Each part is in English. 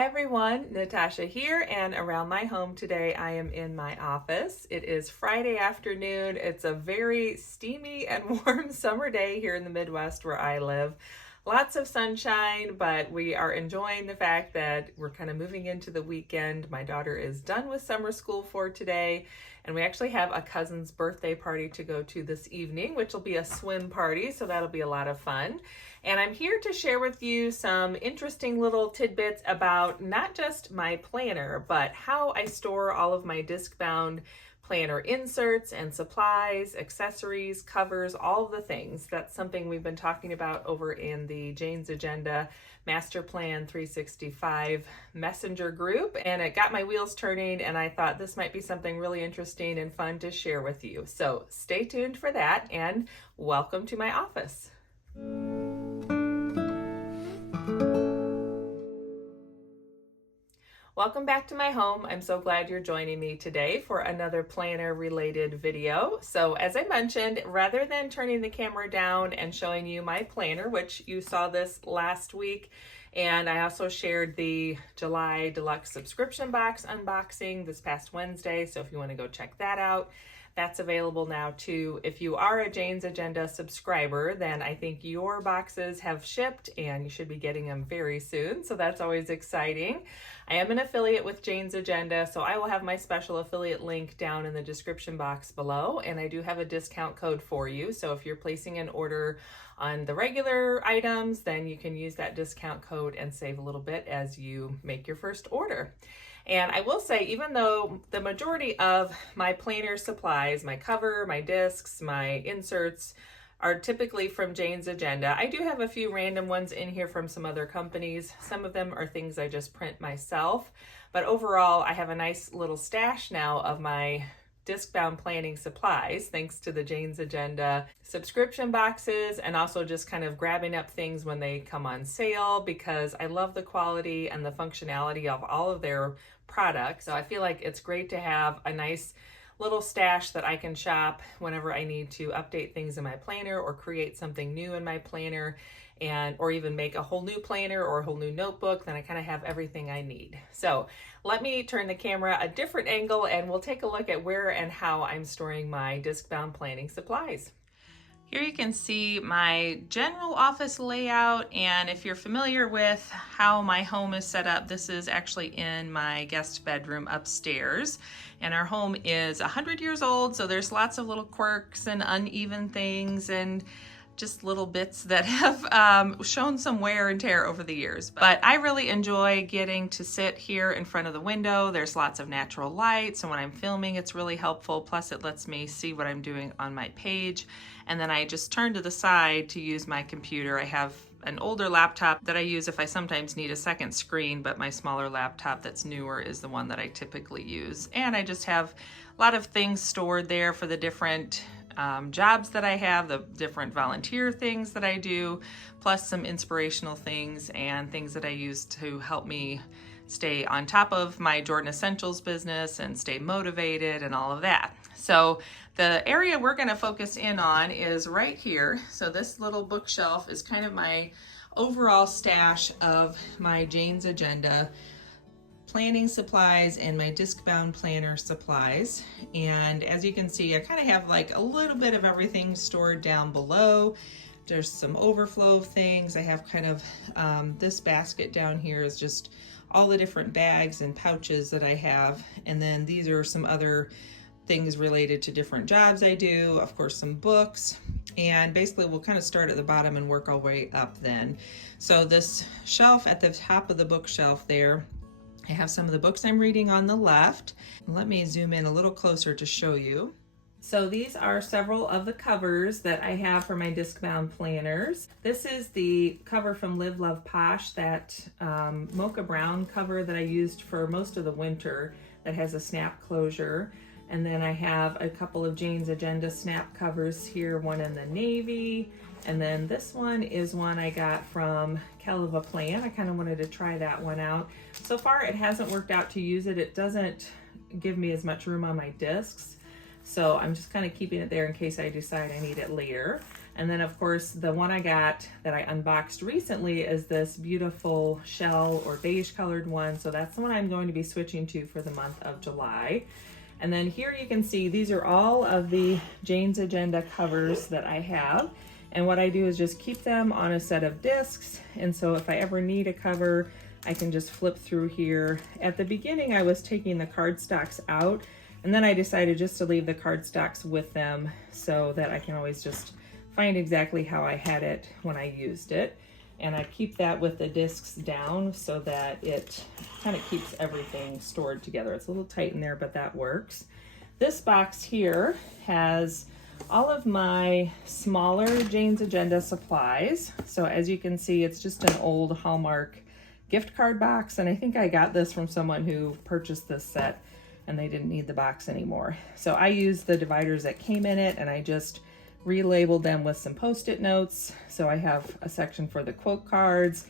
Hi everyone, Natasha here, and around my home today I am in my office. It is Friday afternoon. It's a very steamy and warm summer day here in the Midwest where I live. Lots of sunshine, but we are enjoying the fact that we're kind of moving into the weekend. My daughter is done with summer school for today, and we actually have a cousin's birthday party to go to this evening, which will be a swim party, so that'll be a lot of fun. And I'm here to share with you some interesting little tidbits about not just my planner, but how I store all of my disc-bound planner inserts and supplies, accessories, covers, all of the things. That's something we've been talking about over in the Jane's Agenda Masterplan 365 Messenger group, and it got my wheels turning, and I thought this might be something really interesting and fun to share with you. So stay tuned for that, and welcome to my office. Welcome back to my home. I'm so glad you're joining me today for another planner related video. So as I mentioned, rather than turning the camera down and showing you my planner, which you saw this last week, and I also shared the July Deluxe subscription box unboxing this past Wednesday. So if you want to go check that out, that's available now too. If you are a Jane's Agenda subscriber, then I think your boxes have shipped and you should be getting them very soon. So that's always exciting. I am an affiliate with Jane's Agenda, so I will have my special affiliate link down in the description box below. And I do have a discount code for you. So if you're placing an order on the regular items, then you can use that discount code and save a little bit as you make your first order. And I will say, even though the majority of my planner supplies, my cover, my discs, my inserts, are typically from Jane's Agenda, I do have a few random ones in here from some other companies. Some of them are things I just print myself. But overall, I have a nice little stash now of my disc-bound planning supplies, thanks to the Jane's Agenda subscription boxes, and also just kind of grabbing up things when they come on sale, because I love the quality and the functionality of all of their products. So I feel like it's great to have a nice little stash that I can shop whenever I need to update things in my planner or create something new in my planner, or even make a whole new planner or a whole new notebook. Then I kind of have everything I need. So let me turn the camera a different angle and we'll take a look at where and how I'm storing my disc-bound planning supplies. Here you can see my general office layout, and if you're familiar with how my home is set up, this is actually in my guest bedroom upstairs. And our home is 100 years old, so there's lots of little quirks and uneven things and just little bits that have shown some wear and tear over the years. But I really enjoy getting to sit here in front of the window. There's lots of natural light, so when I'm filming, it's really helpful. Plus, it lets me see what I'm doing on my page. And then I just turn to the side to use my computer. I have an older laptop that I use if I sometimes need a second screen, but my smaller laptop that's newer is the one that I typically use. And I just have a lot of things stored there for the different jobs that I have, the different volunteer things that I do, plus some inspirational things and things that I use to help me stay on top of my Jordan Essentials business and stay motivated and all of that. So the area we're going to focus in on is right here. So this little bookshelf is kind of my overall stash of my Jane's Agenda planning supplies and my disc-bound planner supplies. And as you can see, I kind of have like a little bit of everything stored down below. There's some overflow things. I have kind of this basket down here is just all the different bags and pouches that I have. And then these are some other things related to different jobs I do, of course some books, and basically we'll kind of start at the bottom and work our way up then. So this shelf at the top of the bookshelf there, I have some of the books I'm reading on the left. Let me zoom in a little closer to show you. So these are several of the covers that I have for my disc-bound planners. This is the cover from Live Love Posh, that mocha brown cover that I used for most of the winter that has a snap closure. And then I have a couple of Jane's Agenda snap covers here, one in the navy. And then this one is one I got from Plan. I kind of wanted to try that one out. So far it hasn't worked out to use it. It doesn't give me as much room on my discs. So I'm just kind of keeping it there in case I decide I need it later. And then of course, the one I got that I unboxed recently is this beautiful shell or beige colored one. So that's the one I'm going to be switching to for the month of July. And then here you can see these are all of the Jane's Agenda covers that I have. And what I do is just keep them on a set of discs. And so if I ever need a cover, I can just flip through here. At the beginning, I was taking the cardstocks out, and then I decided just to leave the cardstocks with them so that I can always just find exactly how I had it when I used it. And I keep that with the discs down so that it kind of keeps everything stored together. It's a little tight in there, but that works. This box here has all of my smaller Jane's Agenda supplies. So as you can see, it's just an old Hallmark gift card box. And I think I got this from someone who purchased this set and they didn't need the box anymore. So I used the dividers that came in it, and I just relabeled them with some Post-it notes. So I have a section for the quote cards,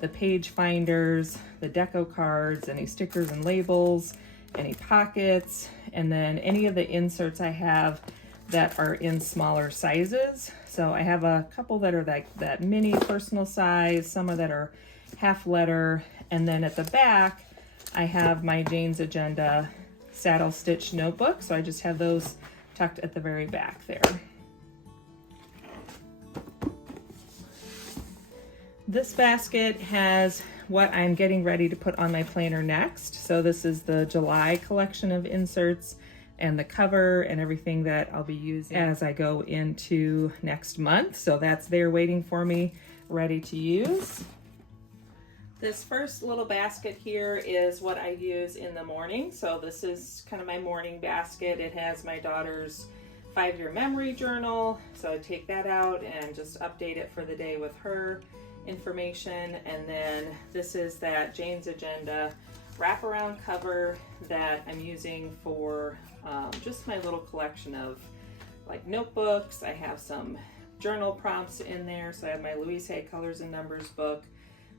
the page finders, the deco cards, any stickers and labels, any pockets, and then any of the inserts I have that are in smaller sizes. So I have a couple that are like that mini personal size, some that are half letter, and then at the back I have my Jane's Agenda saddle stitch notebook. So I just have those tucked at the very back there. This basket has what I'm getting ready to put on my planner next. So this is the July collection of inserts and the cover and everything that I'll be using as I go into next month. So that's there waiting for me, ready to use. This first little basket here is what I use in the morning. So this is kind of my morning basket. It has my daughter's 5-year memory journal. So I take that out and just update it for the day with her information. And then this is that Jane's Agenda wraparound cover that I'm using for just my little collection of like notebooks. I have some journal prompts in there. So I have my Louise Hay Colors and Numbers book,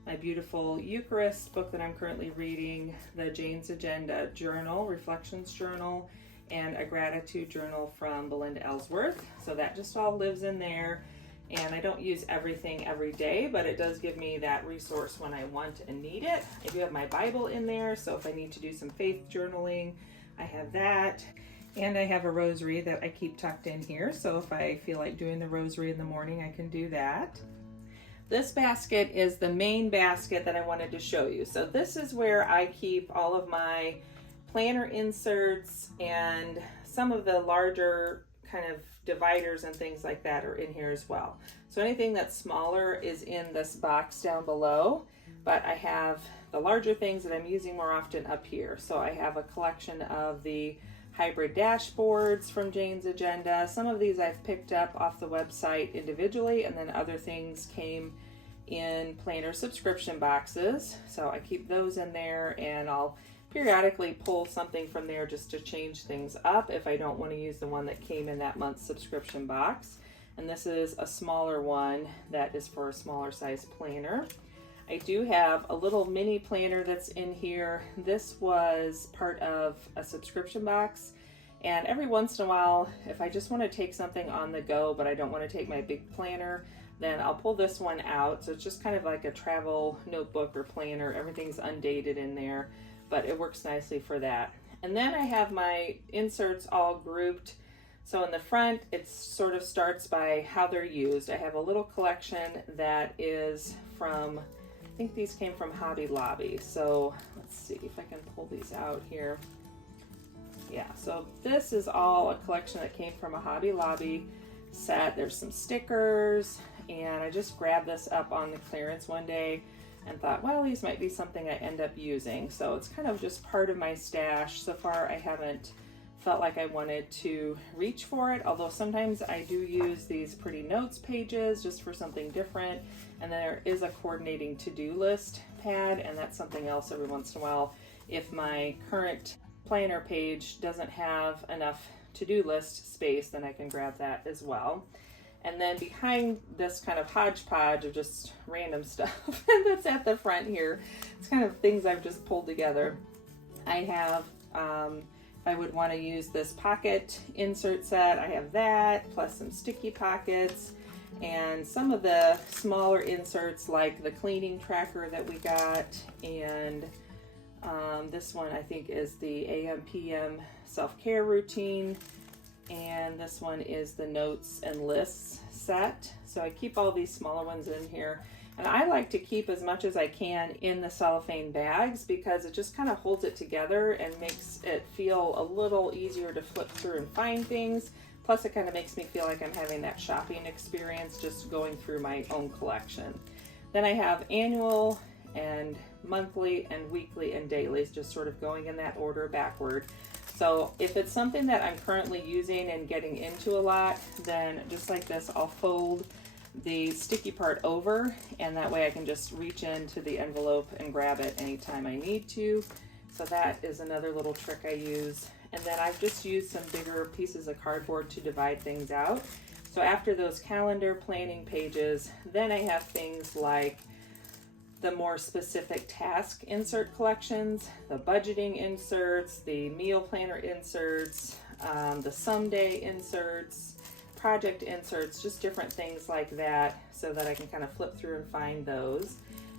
my beautiful Eucharist book that I'm currently reading, the Jane's Agenda journal, reflections journal, and a gratitude journal from Belinda Ellsworth. So that just all lives in there. And I don't use everything every day, but it does give me that resource when I want and need it. I do have my Bible in there, so if I need to do some faith journaling, I have that. And I have a rosary that I keep tucked in here, so if I feel like doing the rosary in the morning, I can do that. This basket is the main basket that I wanted to show you. So this is where I keep all of my planner inserts, and some of the larger kind of dividers and things like that are in here as well. So anything that's smaller is in this box down below, but I have the larger things that I'm using more often up here. So I have a collection of the hybrid dashboards from Jane's Agenda. Some of these I've picked up off the website individually, and then other things came in planner subscription boxes. So I keep those in there, and I'll periodically pull something from there just to change things up if I don't want to use the one that came in that month's subscription box. And this is a smaller one that is for a smaller size planner. I do have a little mini planner that's in here. This was part of a subscription box, and every once in a while, if I just want to take something on the go but I don't want to take my big planner, then I'll pull this one out. So it's just kind of like a travel notebook or planner. Everything's undated in there, but it works nicely for that. And then I have my inserts all grouped. So in the front, it sort of starts by how they're used. I have a little collection that is from, I think these came from Hobby Lobby. So let's see if I can pull these out here. Yeah, so this is all a collection that came from a Hobby Lobby set. There's some stickers, and I just grabbed this up on the clearance one day and thought, well, these might be something I end up using. So it's kind of just part of my stash. So far, I haven't felt like I wanted to reach for it, although sometimes I do use these pretty notes pages just for something different. And there is a coordinating to-do list pad, and that's something else every once in a while. If my current planner page doesn't have enough to-do list space, then I can grab that as well. And then behind this kind of hodgepodge of just random stuff that's at the front here, it's kind of things I've just pulled together. I have, if I would want to use this pocket insert set, I have that, plus some sticky pockets. and some of the smaller inserts like the cleaning tracker that we got, and this one I think is the AM PM self-care routine, and this one is the notes and lists set. So I keep all these smaller ones in here, and I like to keep as much as I can in the cellophane bags because it just kind of holds it together and makes it feel a little easier to flip through and find things. Plus it kind of makes me feel like I'm having that shopping experience just going through my own collection. Then I have annual and monthly and weekly and dailies, just sort of going in that order backward. So if it's something that I'm currently using and getting into a lot, then just like this, I'll fold the sticky part over, and that way I can just reach into the envelope and grab it anytime I need to. So that is another little trick I use. And then I've just used some bigger pieces of cardboard to divide things out. So after those calendar planning pages, then I have things like the more specific task insert collections, the budgeting inserts, the meal planner inserts, the someday inserts, project inserts, just different things like that so that I can kind of flip through and find those.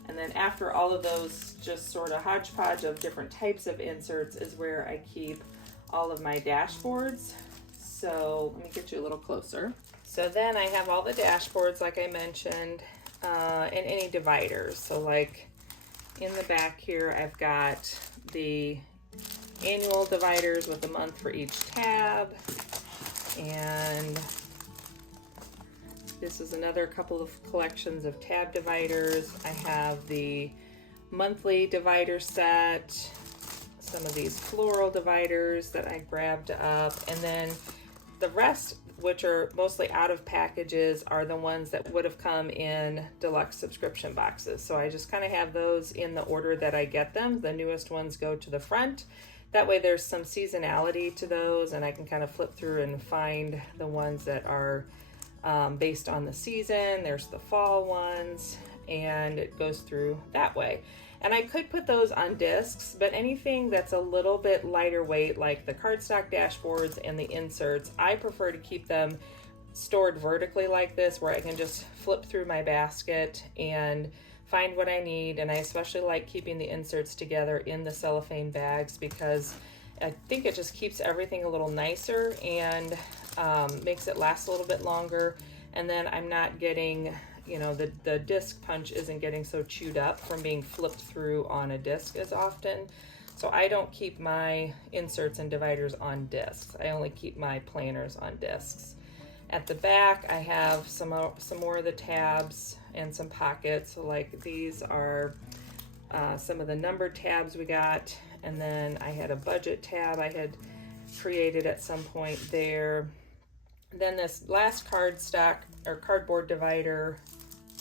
And then after all of those just sort of hodgepodge of different types of inserts is where I keep all of my dashboards. So let me get you a little closer. So then I have all the dashboards like I mentioned, and any dividers. So like in the back here I've got the annual dividers with a month for each tab, and this is another couple of collections of tab dividers. I have the monthly divider set, some of these floral dividers that I grabbed up, and then the rest, which are mostly out of packages, are the ones that would have come in deluxe subscription boxes. So I just kind of have those in the order that I get them. The newest ones go to the front. That way there's some seasonality to those, and I can kind of flip through and find the ones that are based on the season. There's the fall ones, and it goes through that way. And I could put those on discs, but anything that's a little bit lighter weight, like the cardstock dashboards and the inserts, I prefer to keep them stored vertically like this, where I can just flip through my basket and find what I need. And I especially like keeping the inserts together in the cellophane bags because I think it just keeps everything a little nicer and makes it last a little bit longer. And then I'm not getting, you know, the disc punch isn't getting so chewed up from being flipped through on a disc as often. So I don't keep my inserts and dividers on discs. I only keep my planners on discs. At the back, I have some more of the tabs and some pockets. So like these are some of the numbered tabs we got. And then I had a budget tab I had created at some point there. Then this last cardstock or cardboard divider,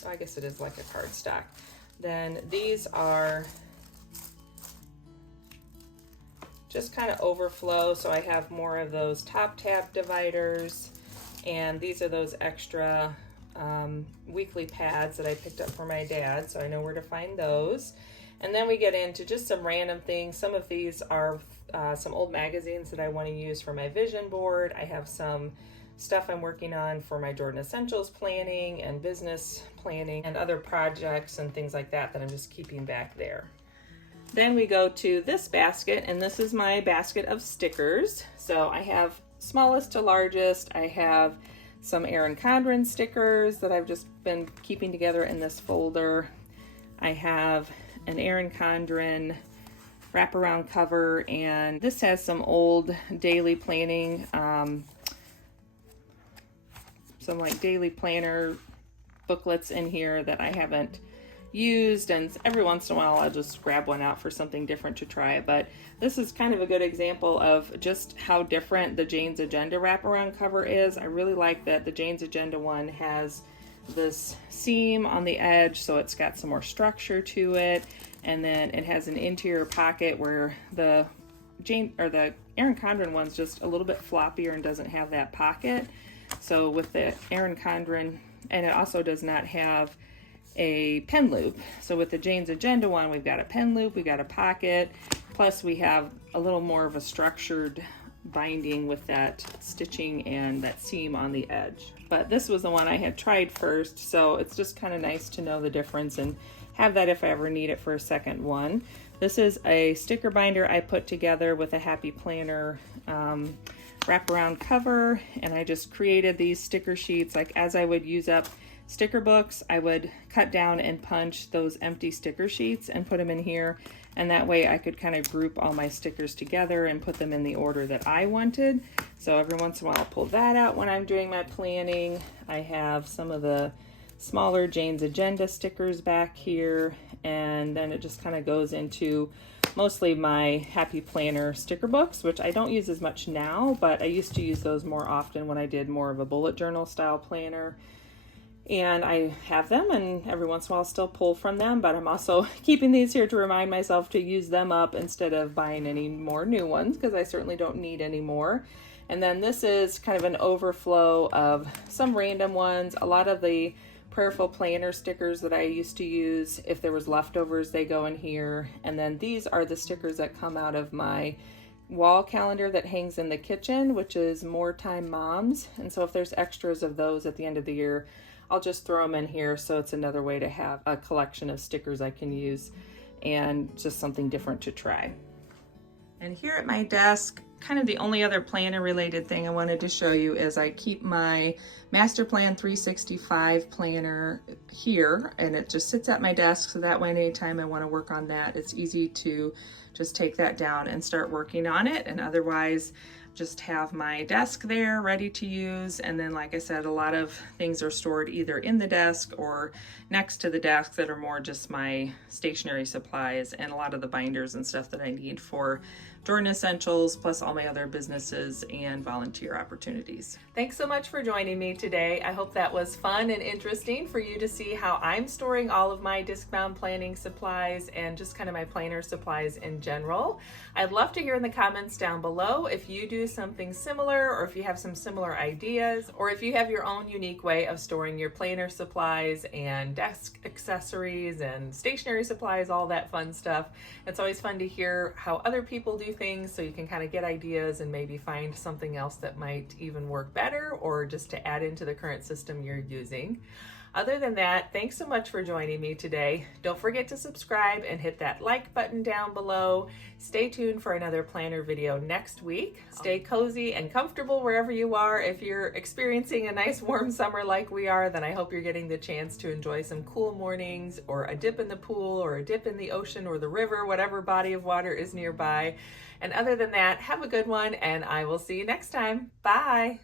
I guess it is like a cardstock. Then these are just kind of overflow. So I have more of those top tab dividers, and these are those extra weekly pads that I picked up for my dad, so I know where to find those. And then we get into just some random things. Some of these are some old magazines that I want to use for my vision board. I have some stuff I'm working on for my Jordan Essentials planning and business planning and other projects and things like that that I'm just keeping back there. Then we go to this basket, and this is my basket of stickers. So I have smallest to largest. I have some Erin Condren stickers that I've just been keeping together in this folder. I have an Erin Condren wraparound cover, and this has some old daily planning, some like daily planner booklets in here that I haven't used, and every once in a while I'll just grab one out for something different to try. But this is kind of a good example of just how different the Jane's Agenda wraparound cover is. I really like that the Jane's Agenda one has this seam on the edge, so it's got some more structure to it, and then it has an interior pocket where the Erin Condren one's just a little bit floppier and doesn't have that pocket. So with the Erin Condren, and it also does not have a pen loop. So with the Jane's Agenda one, we've got a pen loop, we've got a pocket, plus we have a little more of a structured binding with that stitching and that seam on the edge. But this was the one I had tried first, so it's just kind of nice to know the difference and have that if I ever need it for a second one. This is a sticker binder I put together with a Happy Planner wraparound cover, and I just created these sticker sheets. Like as I would use up sticker books, I would cut down and punch those empty sticker sheets and put them in here, and that way I could kind of group all my stickers together and put them in the order that I wanted. So every once in a while I'll pull that out when I'm doing my planning. I have some of the smaller Jane's Agenda stickers back here, and then it just kind of goes into mostly my Happy Planner sticker books, which I don't use as much now, but I used to use those more often when I did more of a bullet journal style planner. And I have them, and every once in a while I'll still pull from them, but I'm also keeping these here to remind myself to use them up instead of buying any more new ones, because I certainly don't need any more. And then this is kind of an overflow of some random ones. A lot of the Prayerful Planner stickers that I used to use, if there was leftovers, they go in here. And then these are the stickers that come out of my wall calendar that hangs in the kitchen, which is More Time Moms. And so if there's extras of those at the end of the year, I'll just throw them in here, so it's another way to have a collection of stickers I can use and just something different to try. And here at my desk, kind of the only other planner related thing I wanted to show you is I keep my Masterplan 365 planner here, and it just sits at my desk, so that way anytime I want to work on that, it's easy to just take that down and start working on it. And otherwise just have my desk there ready to use. And then, like I said, a lot of things are stored either in the desk or next to the desk that are more just my stationery supplies and a lot of the binders and stuff that I need for Jordan Essentials, plus all my other businesses and volunteer opportunities. Thanks so much for joining me today. I hope that was fun and interesting for you to see how I'm storing all of my Discbound planning supplies and just kind of my planner supplies in general. I'd love to hear in the comments down below if you do something similar, or if you have some similar ideas, or if you have your own unique way of storing your planner supplies and desk accessories and stationery supplies, all that fun stuff. It's always fun to hear how other people do things, so you can kind of get ideas and maybe find something else that might even work better, or just to add into the current system you're using. Other than that, thanks so much for joining me today. Don't forget to subscribe and hit that like button down below. Stay tuned for another planner video next week. Stay cozy and comfortable wherever you are. If you're experiencing a nice warm summer like we are, then I hope you're getting the chance to enjoy some cool mornings, or a dip in the pool, or a dip in the ocean or the river, whatever body of water is nearby. And other than that, have a good one, and I will see you next time. Bye.